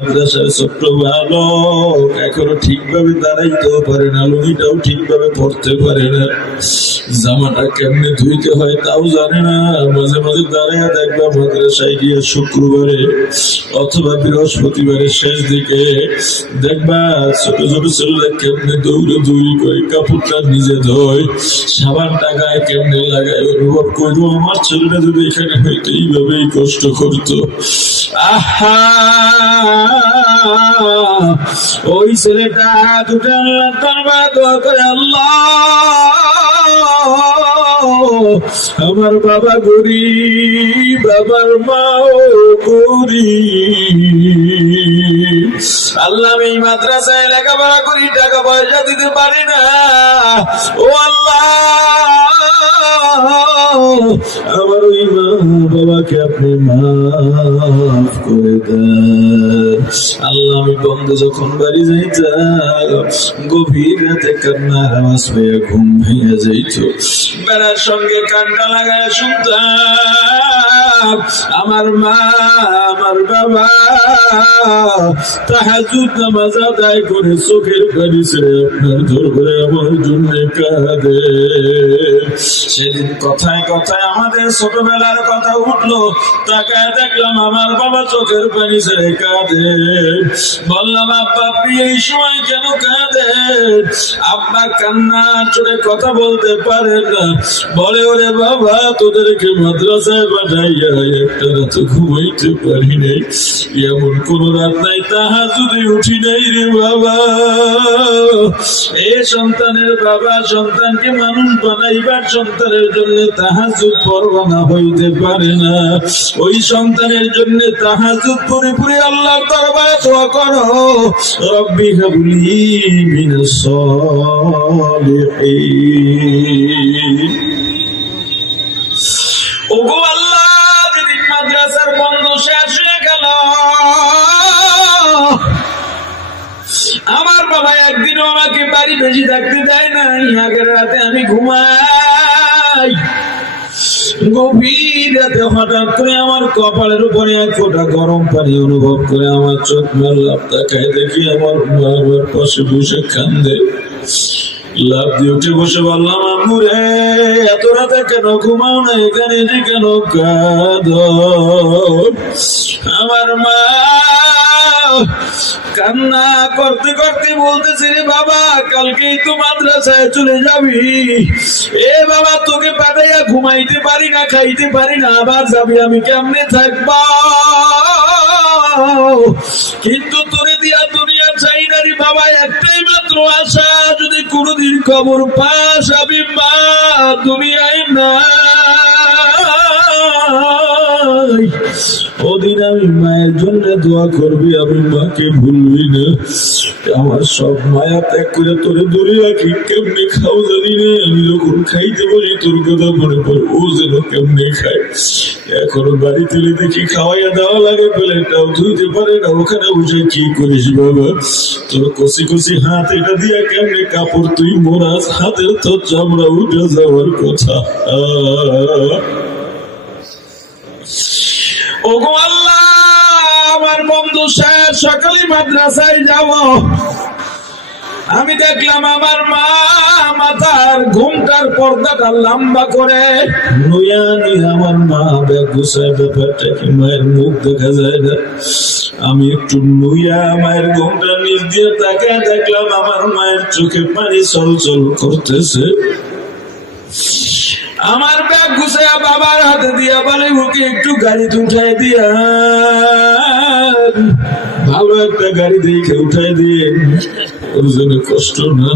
মাদ্রাসার ছোট্ট বালক এখনো ঠিকভাবে দাঁড়াইতেও পারে না, লুঙ্গিটাও ঠিকভাবে পড়তে পারে না, জামাটা কেমনে ধুইতে হয় তাও জানে না। মাঝে মাঝে দাঁড়ায় দেখবা মাদ্রাসায় গিয়ে শুক্রবারে অথবা বৃহস্পতিবারের শেষ দিকে দেখবা ছোট ছোট ছেলেরা কেমনে দৌড়ে দৌড়ি করে কাপড়টা নিজে ধোয়, সাবানটা গায়ে কেমনে লাগায়। অনুভব করবো আমার ছেলেটা যদি এখানে হয়তো এইভাবেই কষ্ট করতো। আহা, ওই ছেলেটা দুটো আল্লাহ দরবারে দোয়া করে, আল্লাহ আমার বাবা গরিব, আমার মাও গরিব, আল্লাহ আমি এই মাদ্রাসায় লেখাপড়া করি, টাকা পয়সা দিতে পারি না, ও আল্লাহ আমার ওই মা বাবাকে আপনি মাফ করে দেন। আল্লাহ আমি বন্ধ যখন বাড়ি যাইতাম গভীর রাতে কান্নার আওয়াজ পেয়ে ঘুম ভেঙে যাইত, বেড়ার সঙ্গে কান্না লাগায় শুনতাম আমার মা আমার বাবা তাহাজ্জুদ নামাজ আদায় করে চোখের পানি ছেড়ে আপনার দরবারে আমার জন্য কাঁদে। সেদিন কথায় কথায় আমাদের ছোটবেলার কথা উঠলো, তাকায় দেখলাম আমার বাবা চোখের পানি ছেড়ে কাঁদে। বললাম আব্বা আপনি এই সময় কেন কাঁদেন? আব্বা কান্না চড়ে কথা বলতে পারে না, বলে ওরে বাবা তোদেরকে মাদ্রাসায় পাঠাইয়া একটা রাত ঘুমাইতে পারি নাই, এমন কোন রাত নাই তাহাজ্জুদে উঠি নাই রে বাবা। এই সন্তানের বাবা সন্তানকে মানুষ বানাইবার সন্তানের জন্য তাহাজ্জুদ পরোয়ানা হইতে পারে না, ওই সন্তানের জন্য তাহাজ্জুদ পড়ে পড়ে আল্লাহর দরবারে দোয়া করো, রব্বি হাবলি মিনাস সালিহিন। ওগো আল্লাহ যদি মাদ্রাসার বন্ধ শেষ হয়ে গেল, আমার বাবা একদিনও আমাকে বাড়ি বেশি থাকতে দেয় নাই, আগের রাতে আমি ঘুমাই, গভীর রাতে হঠাৎ করে আমার কপালের উপরে এক ফোঁটা গরম পানি অনুভব করে আমার চোখ মেললাম, তাকায় দেখি আমার মা আমার পাশে বসে কান্দে। লাভ দিয়ে উঠে বসে বললাম আম্মু রে এত রাতে কেন ঘুমাও না, এখানে যে কেন কাঁদো? আমার মা কান্না করতে করতে বলতেছে রে বাবা কালকেই তো মাদ্রাসায় চলে যাবি, এ বাবা তোকে পাঠাইয়া ঘুমাইতে পারি না, খাইতে পারি না, আবার যাবি, আমি কেমনে থাকবো? কিন্তু তোরে দিয়া দুনিয়া চাই না রে বাবা, একটাই মাত্র আশা, যদি কোনদিন খবর পাস আমি মা দুনিয়ায় না, ওদিন আমি মায়ের জন্য দোয়া করবি, আমি মাকে ভুলবি না, আমার সব মায়া ত্যাগ করে তোরে দূরে রাখি, কেমনে খাও জানি না, আমি যখন খাইতে বলি তোর কথা মনে পড়ে, ও যেন কেমনে খায়। এখনো বাড়ি তুলে দেখি খাওয়াইয়া দেওয়া লাগে, প্লেটটাও ধুইতে পারে না, ওখানে বসে কি করিস বাবা? তোর কষি কষি হাত এটা দিয়া কেমনে কাপড় তুই মোরাস, হাতের তো চামড়া উঠে যাওয়ার কথা। ওগো আল্লাহ আমার বন্ধু শেষ সকালে মাদ্রাসায় যাব, আমি দেখলাম আমার মা মাথার ঘুমটার পর্দাটা লম্বা করে নুয়া নুয়া, আমার মা ব্যাগ গুছায়, ব্যাপারটা কি মায়ের মুখ দেখা যায় না, আমি একটু নুয়া মায়ের ঘুমটা নিচ দিয়ে তাকায় দেখলাম আমার মায়ের চোখে পানি চলচল করতেছে। আমার ব্যাগ গুছায়া বাবার হাতে দিয়া বলে ওকে একটু গাড়িতে উঠাই দিয়া, ভালো একটা গাড়ি দেখে উঠাই দিয়ে, ওর জন্য কষ্ট না।